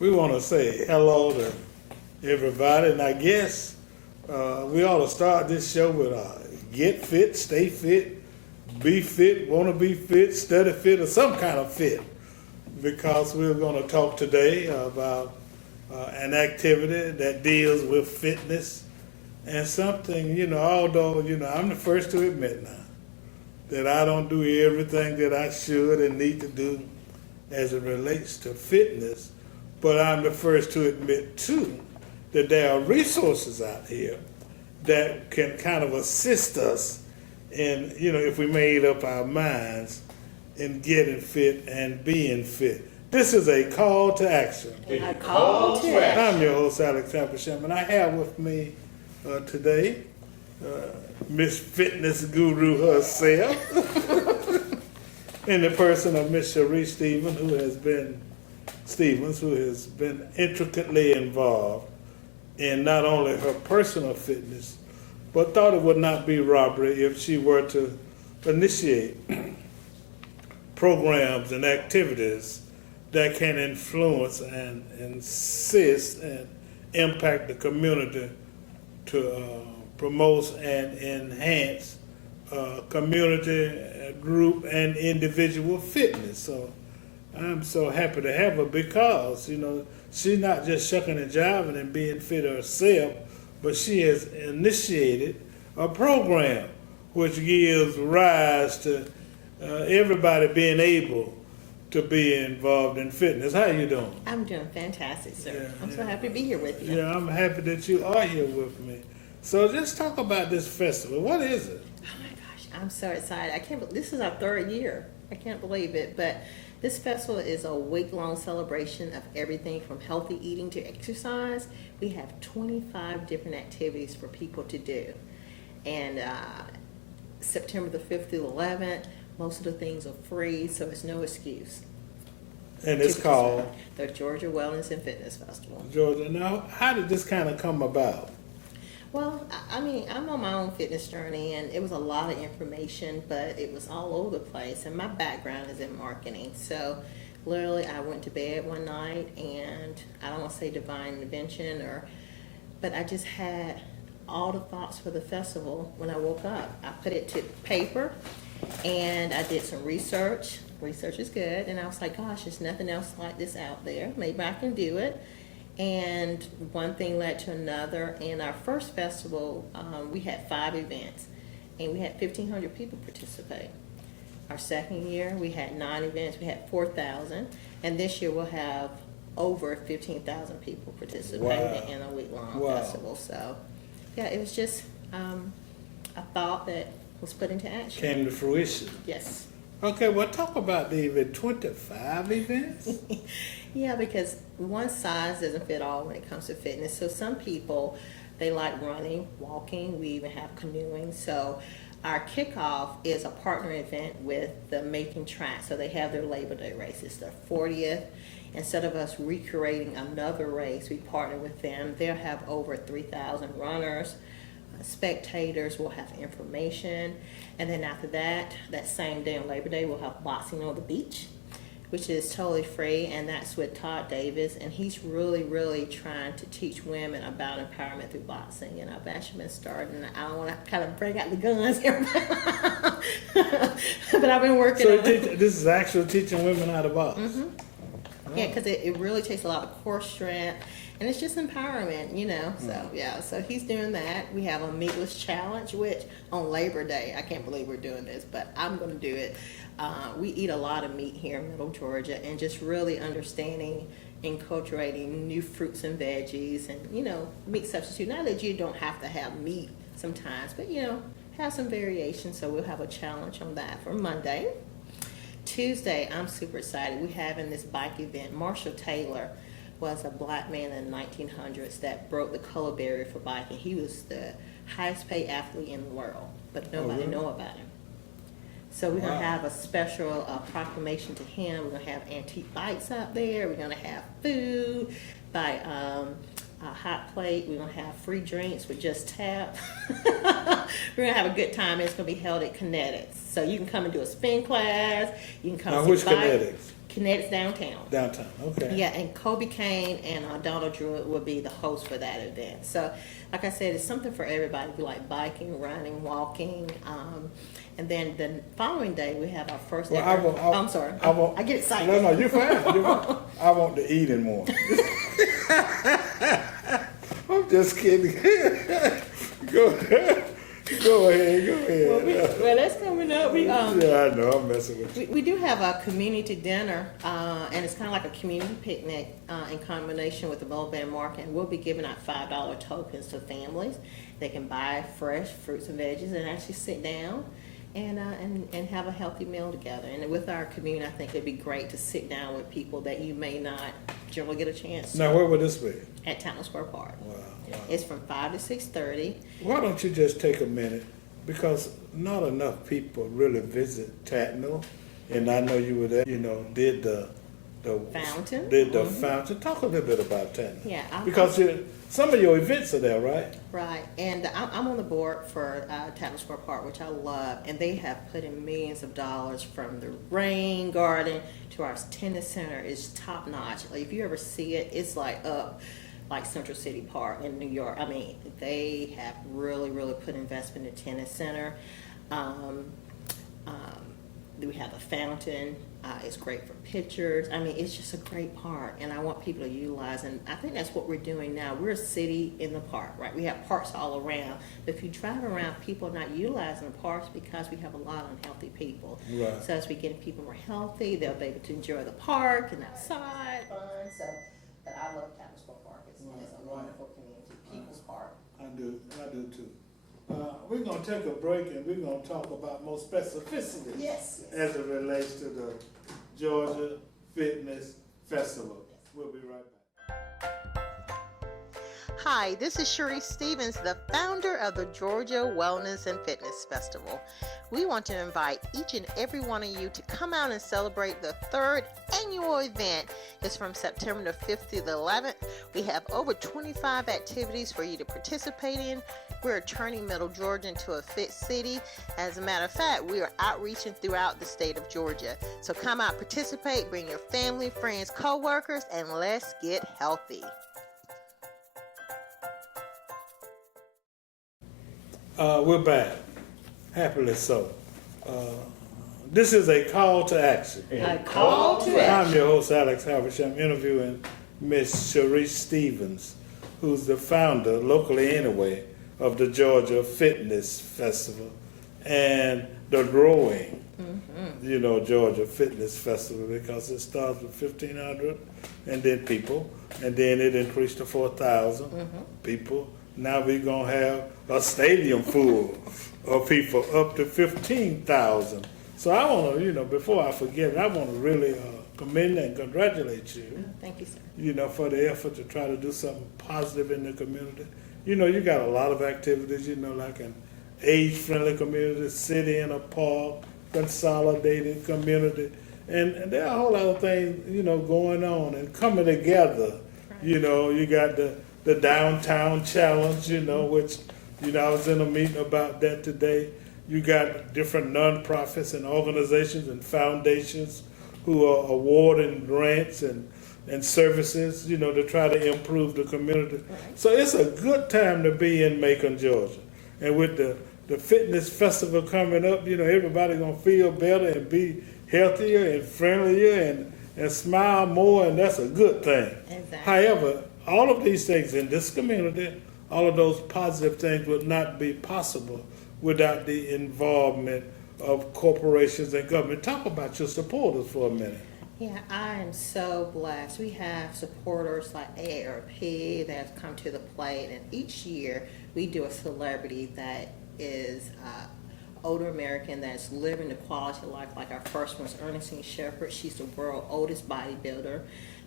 we want to say hello to everybody, and I guess we ought to start this show with get fit, stay fit, be fit, want to be fit, study fit, or some kind of fit, because we're going to talk today about an activity that deals with fitness and something, although, I'm the first to admit now that I don't do everything that I should and need to do as it relates to fitness, but I'm the first to admit, too, that there are resources out here that can kind of assist us in, if we made up our minds in getting fit and being fit. This is a call to action. A call to action. I'm your host, Alex Tappersham, and I have with me today Miss Fitness Guru herself, in the person of Miss Cherie Stevens, who has been intricately involved in not only her personal fitness, but thought it would not be robbery if she were to initiate programs and activities that can influence and assist and impact the community to promote and enhance community, group, and individual fitness. So I'm so happy to have her because, she's not just shucking and jiving and being fit herself, but she has initiated a program which gives rise to everybody being able to be involved in fitness. How you doing? I'm doing fantastic, sir. Yeah, I'm so happy to be here with you. Yeah, I'm happy that you are here with me. So just talk about this festival. What is it? Oh my gosh, I'm so excited. This is our third year. I can't believe it, but this festival is a week-long celebration of everything from healthy eating to exercise. We have 25 different activities for people to do. And September the 5th through the 11th, most of the things are free, so it's no excuse. And it's called? The Georgia Wellness and Fitness Festival. Georgia. Now, how did this kind of come about? Well, I'm on my own fitness journey, and it was a lot of information, but it was all over the place. And my background is in marketing, so literally I went to bed one night, and I don't want to say divine intervention, but I just had all the thoughts for the festival when I woke up. I put it to paper, and I did some research. Research is good, and I was like, gosh, there's nothing else like this out there. Maybe I can do it. And one thing led to another. In our first festival, we had 5 events, and we had 1,500 people participate. Our second year, we had 9 events. We had 4,000. And this year, we'll have over 15,000 people participating in a week-long festival. So, yeah, it was just a thought that was put into action. Came to fruition. Yes. Okay, well, talk about the event. 25 events? Yeah, because one size doesn't fit all when it comes to fitness. So some people, they like running, walking. We even have canoeing. So our kickoff is a partner event with the Macon Track. So they have their Labor Day race. It's their 40th. Instead of us recreating another race, we partner with them. They'll have over 3,000 runners. Spectators will have information. And then after that same day on Labor Day, we'll have boxing on the beach, which is totally free, and that's with Todd Davis, and he's really, really trying to teach women about empowerment through boxing. And I've actually been starting. I don't want to kind of break out the guns here, but I've been working on it. This is actually teaching women how to box. Mm-hmm. Oh. Yeah, because it really takes a lot of core strength, and it's just empowerment, So, yeah, so he's doing that. We have a meatless challenge, which on Labor Day, I can't believe we're doing this, but I'm going to do it. We eat a lot of meat here in Middle Georgia, and just really understanding, inculturating new fruits and veggies and, meat substitute. Not that you don't have to have meat sometimes, but, have some variation. So we'll have a challenge on that for Monday. Tuesday, I'm super excited. We're having this bike event. Marshall Taylor was a black man in the 1900s that broke the color barrier for biking. He was the highest paid athlete in the world, but nobody know about him. So we're going to have a special proclamation to him. We're going to have antique bikes out there. We're going to have food by a hot plate. We're going to have free drinks with Just Tap. We're going to have a good time. It's going to be held at Kinetics. So you can come and do a spin class. You can come Which Kinetics? Kinetics downtown. Downtown, okay. Yeah, and Kobe Kane and Donald Druid will be the host for that event. So, like I said, it's something for everybody. If you like biking, running, walking, and then the following day we have our first. Well, ever, I'm sorry, I get excited. No, you're fine. You're fine. I want to eat and more. I'm just kidding. Go ahead. Go ahead. Well, that's coming up. Yeah, I know. I'm messing with you. We do have a community dinner, and it's kind of like a community picnic in combination with the Mobile Band Market. And we'll be giving out $5 tokens to families. They can buy fresh fruits and veggies and actually sit down and have a healthy meal together. And with our community, I think it'd be great to sit down with people that you may not generally get a chance to. Now, where would this be? At Town Square Park. Wow. It's from 5 to 6:30. Why don't you just take a minute? Because not enough people really visit Tatnall, and I know you were there. Did the Fountain. Did the fountain? Talk a little bit about Tatnall. Yeah, because some of your events are there, right? Right, and I'm on the board for Town Square Park, which I love, and they have put in millions of dollars from the rain garden to our tennis center. It's top notch. Like, if you ever see it, it's like up. Like Central City Park in New York. I mean, they have really, really put investment in the tennis center. We have a fountain. It's great for pictures. I mean, it's just a great park, and I want people to utilize. And I think that's what we're doing now. We're a city in the park, right? We have parks all around. But if you drive around, people are not utilizing the parks because we have a lot of unhealthy people. Right. So as we get people more healthy, they'll be able to enjoy the park and outside. But I love Town Square Park. It's a wonderful community, people's park. I do too. We're going to take a break and we're going to talk about more specificity as it relates to the Georgia Fitness Festival. We'll be right back. Hi, this is Cherie Stevens, the founder of the Georgia Wellness and Fitness Festival. We want to invite each and every one of you to come out and celebrate the third annual event. It's from September the 5th through the 11th. We have over 25 activities for you to participate in. We're turning Middle Georgia into a fit city. As a matter of fact, we are outreaching throughout the state of Georgia. So come out, participate, bring your family, friends, co-workers, and let's get healthy. We're back. Happily so. This is a call to action. A call to action. I'm your host, Alex Havish. I'm interviewing Miss Cherie Stevens, who's the founder, locally anyway, of the Georgia Fitness Festival and the growing, Georgia Fitness Festival, because it starts with 1,500 and then people, and then it increased to 4,000 people. Now we're going to have a stadium full of people, up to 15,000. So I want to, before I forget, I want to really commend and congratulate you. Thank you, sir. For the effort to try to do something positive in the community. You got a lot of activities, like an age-friendly community, city in a park, consolidated community. And there are a whole lot of things, going on and coming together. Right. You got the downtown challenge, which, I was in a meeting about that today. You got different nonprofits and organizations and foundations who are awarding grants and services, to try to improve the community. Right. So it's a good time to be in Macon, Georgia. And with the fitness festival coming up, everybody's going to feel better and be healthier and friendlier and smile more, and that's a good thing. Exactly. However, all of these things in this community, all of those positive things would not be possible without the involvement of corporations and government. Talk about your supporters for a minute. Yeah, I am so blessed. We have supporters like AARP that have come to the plate, and each year we do a celebrity that is older American that's living the quality of life. Like our first one's Ernestine Shepherd. She's the world's oldest bodybuilder.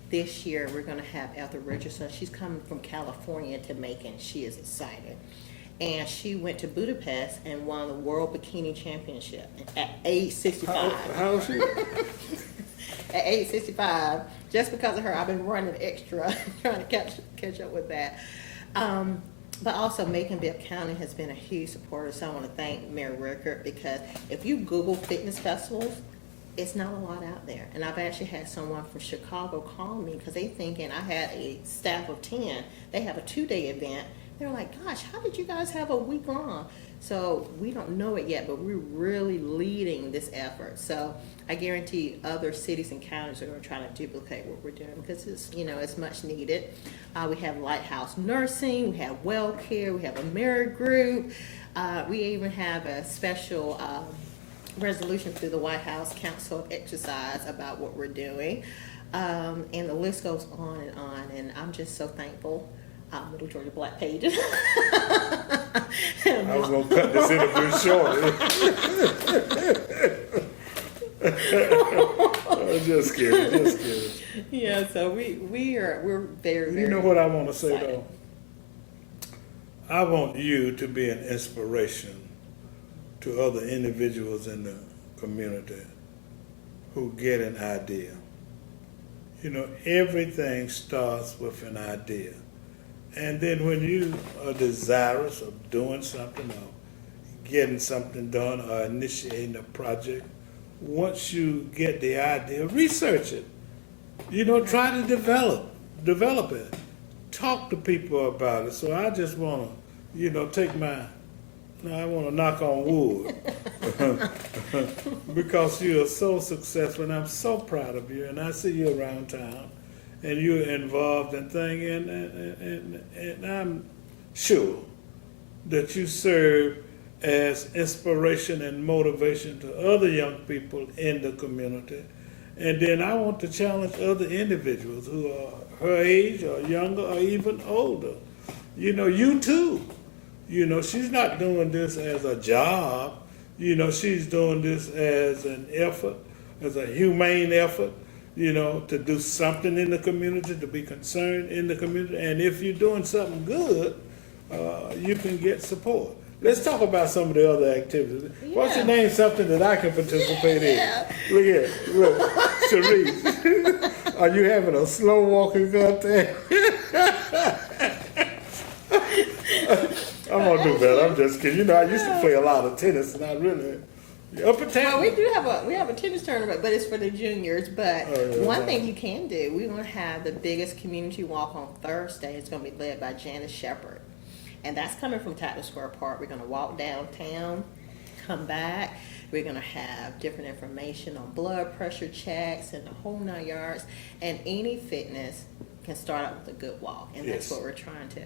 This year we're going to have Ethel Richardson. She's coming from California to Macon. She is excited. And she went to Budapest and won the World Bikini Championship at age 65. How old is she? At age 65. Just because of her, I've been running extra, trying to catch up with that. But also, Macon-Bibb County has been a huge supporter, so I want to thank Mayor Rickard, because if you Google fitness festivals, it's not a lot out there. And I've actually had someone from Chicago call me because they thinking I had a staff of 10. They have a 2-day event. They're like, gosh, how did you guys have a week long? So we don't know it yet, but we're really leading this effort. So I guarantee other cities and counties are going to try to duplicate what we're doing because it's, it's much needed. We have Lighthouse Nursing, we have Well Care, we have a married group. We even have a special resolution through the White House Council of Exercise about what we're doing. And the list goes on. And I'm just so thankful. Middle Georgia Black Pages. I was going to cut this interview short. Just kidding. Yeah, so we're very, You know what I want to say though? I want you to be an inspiration to other individuals in the community who get an idea. Everything starts with an idea. And then when you are desirous of doing something or getting something done or initiating a project, once you get the idea, research it. Try to develop it. Talk to people about it. So I just want to, I want to knock on wood because you are so successful and I'm so proud of you and I see you around town and you're involved in things and I'm sure that you serve as inspiration and motivation to other young people in the community. And then I want to challenge other individuals who are her age or younger or even older. You too. She's not doing this as a job. She's doing this as an effort, as a humane effort, to do something in the community, to be concerned in the community. And if you're doing something good, you can get support. Let's talk about some of the other activities. Yeah. Why don't you name something that I can participate in? Look here, Sharice. Are you having a slow walking contest? I'm gonna do better. I'm just kidding. I used to play a lot of tennis, and I really upper town. Well, we have a tennis tournament, but it's for the juniors. But one thing you can do, we're gonna have the biggest community walk on Thursday. It's gonna be led by Janice Shepherd. And that's coming from Tatler Square Park. We're going to walk downtown, come back. We're going to have different information on blood pressure checks and the whole 9 yards. And any fitness can start out with a good walk. And that's what we're trying to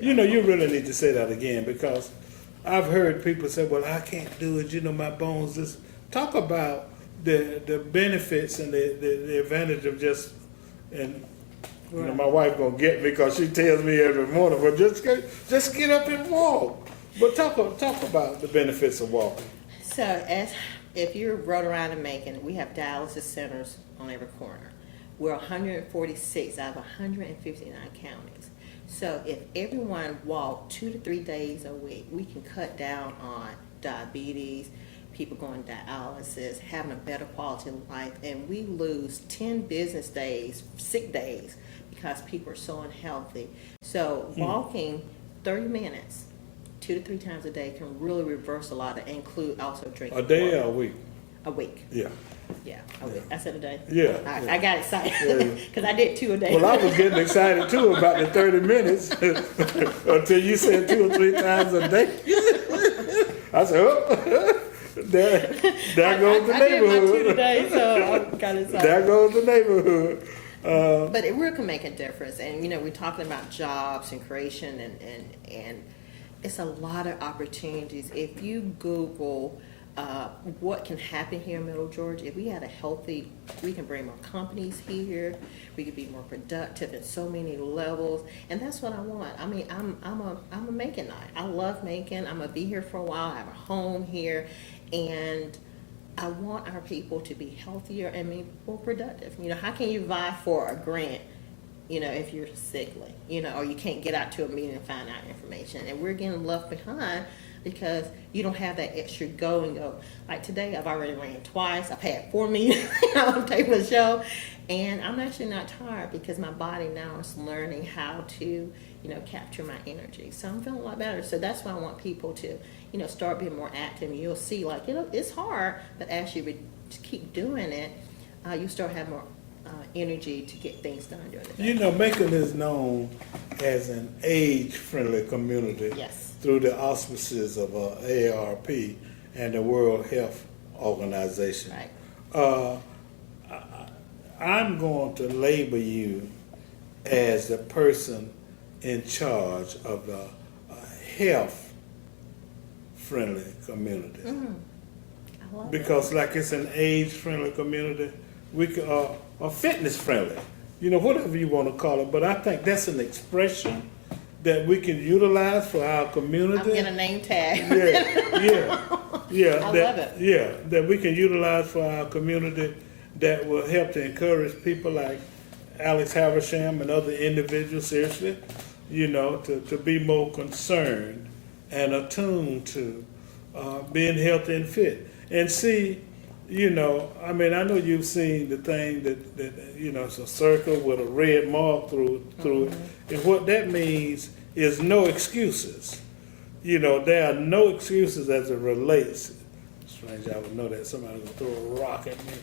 you really need to say that again because I've heard people say, well, I can't do it. My bones just... Talk about the benefits and the advantage of just... my wife gonna get me because she tells me every morning, well, just get up and walk. But talk about the benefits of walking. So, if you rode around in Macon, we have dialysis centers on every corner. We're 146 out of 159 counties. So, if everyone walked 2 to 3 days a week, we can cut down on diabetes, people going dialysis, having a better quality of life, and we lose 10 business days, sick days, because people are so unhealthy. So walking 30 minutes, 2 to 3 times a day can really reverse a lot, and include also drinking water. A day water. or a week? A week. Yeah. Yeah, a week. I said a day. Yeah. I got excited because I did 2 a day. Well, I was getting excited too about the 30 minutes until you said 2 or 3 times a day. I said, oh. There goes the neighborhood. I did my 2 today, so I got excited. There goes the neighborhood. But it really can make a difference. And, we're talking about jobs and creation, and it's a lot of opportunities. If you Google what can happen here in Middle Georgia, if we had we can bring more companies here. We could be more productive at so many levels, and that's what I want. I mean, I'm a Maconite. I love Macon. I'm gonna be here for a while. I have a home here, and I want our people to be healthier and be more productive. How can you vie for a grant, if you're sickly, or you can't get out to a meeting and find out information? And we're getting left behind because you don't have that extra go and go. Like today, I've already ran twice. I've had 4 meetings. I'm taping a show, and I'm actually not tired because my body now is learning how to, capture my energy. So I'm feeling a lot better. So that's why I want people to, start being more active, you'll see like, it's hard, but as you keep doing it, you start having more energy to get things done during the day. Macon is known as an age-friendly community. Yes. Through the auspices of AARP and the World Health Organization. Right. I'm going to label you as the person in charge of the health-friendly community. Mm-hmm. I love Because like it's an age-friendly community, we can, or fitness-friendly, whatever you want to call it. But I think that's an expression that we can utilize for our community. I'm getting a name tag. Yeah. I love it. Yeah, that we can utilize for our community that will help to encourage people like Alex Haversham and other individuals, seriously, to be more concerned and attuned to being healthy and fit. And see, I know you've seen the thing that it's a circle with a red mark through it. And what that means is no excuses. There are no excuses as it relates. Strange, I would know that somebody would throw a rock at me.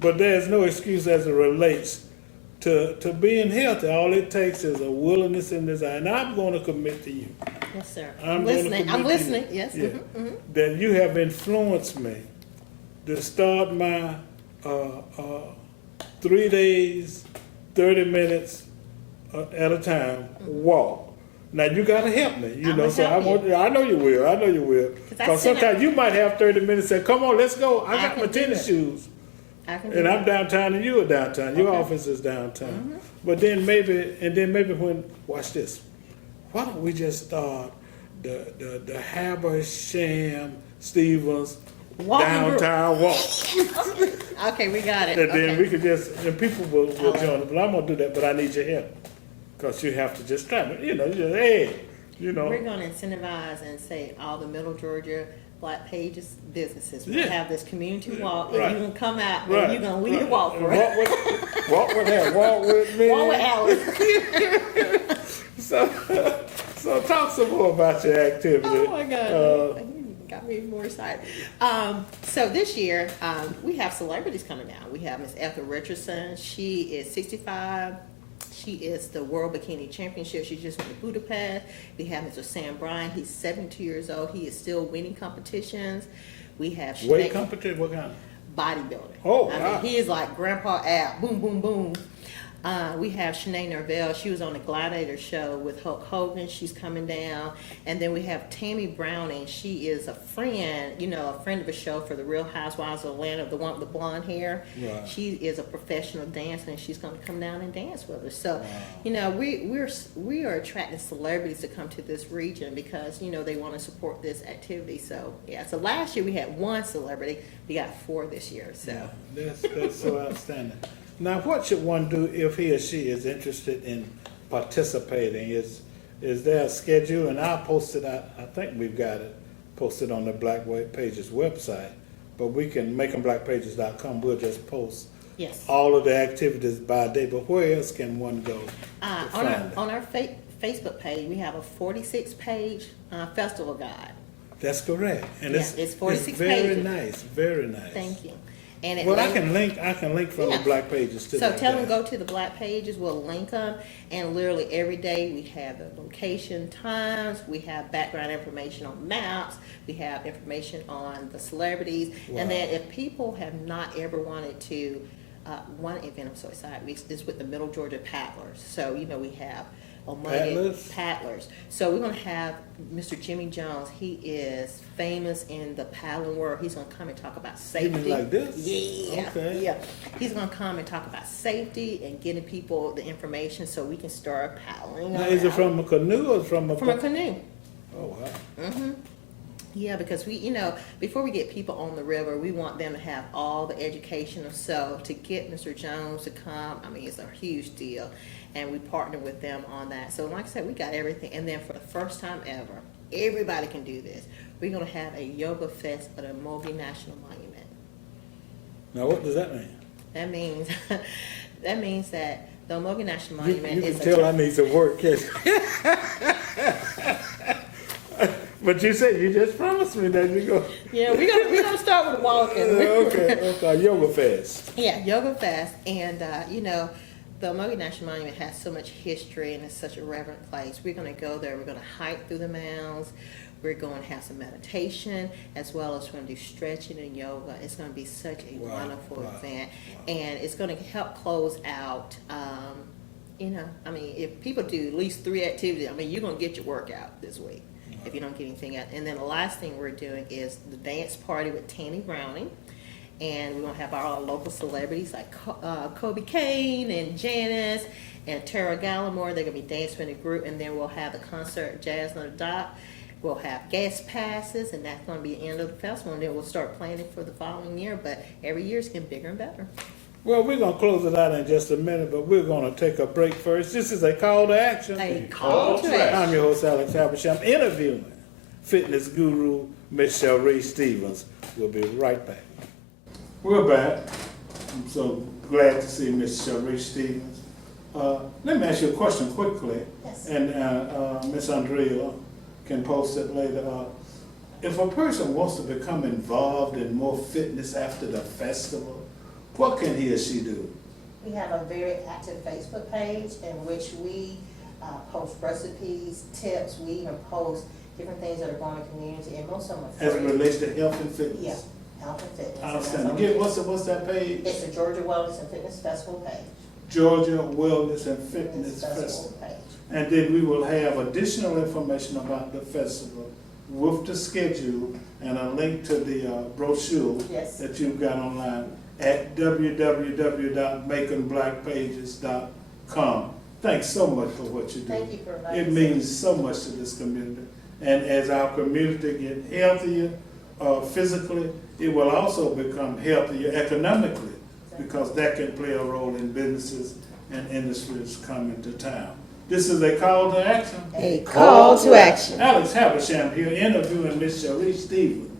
But there's no excuse as it relates to being healthy. All it takes is a willingness and desire. And I'm going to commit to you. Yes, sir. I'm listening. Yes. Yeah, Mm-hmm. that you have influenced me to start my 3 days, 30 minutes at a time walk. Now you gotta help me, I know you will. Because sometimes you might have 30 minutes and say, "Come on, let's go." I got my tennis shoes, and I'm downtown and you are downtown. Your office is downtown. Mm-hmm. But then maybe when watch this, why don't we just start the Habersham Stevens downtown walk? Okay, we got it. And then we could and people will join us. But I'm gonna do that. But I need your help. Because you have to just try to, hey. We're going to incentivize and say all the Middle Georgia Black Pages businesses will have this community walk, and you can come out and you're going to lead the walk for it. Walk with me. Walk with Alice. So talk some more about your activity. Oh my God. You got me more excited. So this year, we have celebrities coming down. We have Miss Ethel Richardson. She is 65. She is the World Bikini Championship. She just went to Budapest. We have Mr. Sam Bryan. He's 72 years old. He is still winning competitions. We have weight competition? What kind? Bodybuilding. Oh, wow. He is like Grandpa Al. Boom, boom, boom. We have Shanae Norvell. She was on the Gladiator show with Hulk Hogan. She's coming down. And then we have Tammy Browning. She is a friend, a friend of the show for the Real Housewives of Atlanta, the one with the blonde hair. Right. She is a professional dancer, and she's going to come down and dance with us. So, we are attracting celebrities to come to this region because, they want to support this activity. So, so last year we had one celebrity. We got 4 this year. So Yeah, that's so outstanding. Now, what should one do if he or she is interested in participating? Is there a schedule? And I'll post it. I think we've got it posted on the Black Pages website, but we can makingblackpages.com. We'll just post all of the activities by day. But where else can one go to find it? On our Facebook page, we have a 46-page festival guide. That's correct, and it's 46 very pages. Nice, very nice. Thank you. And I can link from the Black Pages to that. So tell them go to the Black Pages. We'll link them, and literally every day we have the location, times. We have background information on maps. We have information on the celebrities, and then if people have not ever wanted to, one event I'm so excited is with the Middle Georgia Paddlers. So we have paddlers. So we're going to have Mr. Jimmy Jones. He is famous in the paddling world. He's going to come and talk about safety. You mean like this? Yeah. Okay. Yeah. He's going to come and talk about safety and getting people the information so we can start paddling. Now, is it from a canoe or from a canoe? Oh, wow. Mm-hmm. Yeah, because we, before we get people on the river, we want them to have all the education. So to get Mr. Jones to come, it's a huge deal. And we partner with them on that. So like I said, we got everything. And then for the first time ever, everybody can do this. We're going to have a yoga fest at the Mogi National Monument. Now, what does that mean? That means that the Mogi National Monument you can tell I need some work, But you said, you just promised me that you go. Yeah, we're gonna start with walking. Okay, Yoga Fest. Yeah, Yoga Fest, and the Omogi National Monument has so much history and it's such a reverent place. We're going to go there. We're going to hike through the mounds. We're going to have some meditation, as well as we're going to do stretching and yoga. It's going to be such a wonderful event, and it's going to help close out. If people do at least 3 activities, you're going to get your workout this week if you don't get anything out. And then the last thing we're doing is the dance party with Tanny Browning. And we're going to have our local celebrities like Kobe Kane and Janice and Tara Gallimore. They're going to be dancing in a group. And then we'll have the concert, Jazz on the Dock. We'll have guest passes, and that's going to be the end of the festival. And then we'll start planning for the following year. But every year it's getting bigger and better. Well, we're going to close it out in just a minute, but we're going to take a break first. This is a call to action. A call to action. I'm your host, Alex Habersham, interviewing fitness guru, Miss Shelray Stevens. We'll be right back. We're back. I'm so glad to see Miss Shelray Stevens. Let me ask you a question quickly, Yes. and Miss Andrea can post it later. If a person wants to become involved in more fitness after the festival, what can he or she do? We have a very active Facebook page in which we post recipes, tips. We even post different things that are going in the community, and most of them are free. As it relates to health and fitness? Yeah, health and fitness. I understand. What's that page? It's the Georgia Wellness and Fitness Festival page. Georgia Wellness and Fitness Festival. Page. And then we will have additional information about the festival with the schedule and a link to the brochure that you've got online at www.makingBlackPages.com. Thanks so much for what you do. Thank you for inviting me. It means so much to this community. And as our community gets healthier physically, it will also become healthier economically, because that can play a role in businesses and industries coming to town. This is a call to action. A call to action. Alex Habersham here interviewing Miss Shelray Stevens,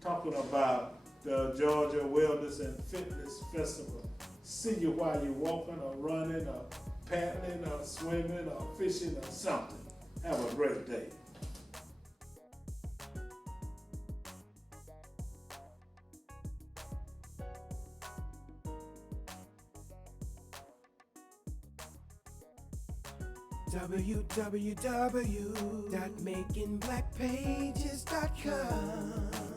talking about the Georgia Wellness and Fitness Festival. See you while you're walking or running or paddling or swimming or fishing or something. Have a great day. www.makingblackpages.com